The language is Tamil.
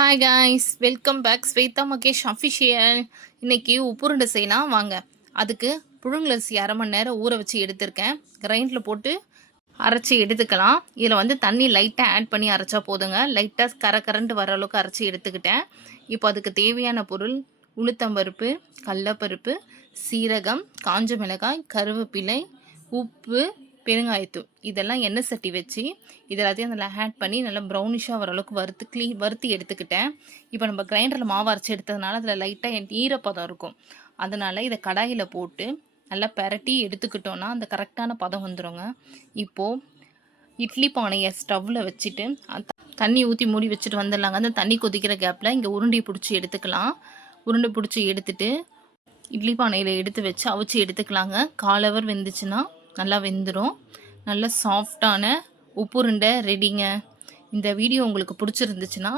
Hi guys, welcome back Shweta Mahesh official. இன்னைக்கு உப்புருண்டை செய்யலாம் வாங்க. அதுக்கு புழுங்கலரிசி அரை மணி நேரம் ஊற வச்சு எடுத்திருக்கேன். கிரைண்டில் போட்டு அரைச்சி எடுத்துக்கலாம். இதில் வந்து தண்ணி லைட்டாக ஆட் பண்ணி அரைச்சா போதுங்க. லைட்டாக கரண்டு வர அளவுக்கு அரைச்சி எடுத்துக்கிட்டேன். இப்போ அதுக்கு தேவையான பொருள் உளுத்தம்பருப்பு, கடலப்பருப்பு, சீரகம், காஞ்ச மிளகாய், கருவேப்பிலை, உப்பு, பெருங்காயத்தூள் இதெல்லாம் எண்ணெய் சட்டி வச்சு இது எல்லாத்தையும் அதில் ஆட் பண்ணி நல்லா ப்ரௌனிஷாக வர அளவுக்கு வறுத்து எடுத்துக்கிட்டேன். இப்போ நம்ம கிரைண்டரில் மாவு அரைச்சி எடுத்ததுனால அதில் லைட்டாக ஈரப்பதம் இருக்கும். அதனால் இதை கடாயில் போட்டு நல்லா பெரட்டி எடுத்துக்கிட்டோன்னா அந்த கரெக்டான பதம் வந்துடுங்க. இப்போது இட்லி பானையை ஸ்டவ்வில் வச்சுட்டு தண்ணி ஊற்றி மூடி வச்சுட்டு வந்துடலாங்க. அந்த தண்ணி கொதிக்கிற கேப்பில் இங்கே உருண்டையை பிடிச்சி எடுத்துக்கலாம். உருண்டை பிடிச்சி எடுத்துட்டு இட்லி பானையில் எடுத்து வச்சு அவிச்சு எடுத்துக்கலாங்க. 1/4 ஹவர் வெந்துச்சுன்னா நல்லா வெந்துடும். நல்ல சாஃப்டான உப்புருண்டை ரெடிங்க. இந்த வீடியோ உங்களுக்கு பிடிச்சிருந்துச்சுன்னா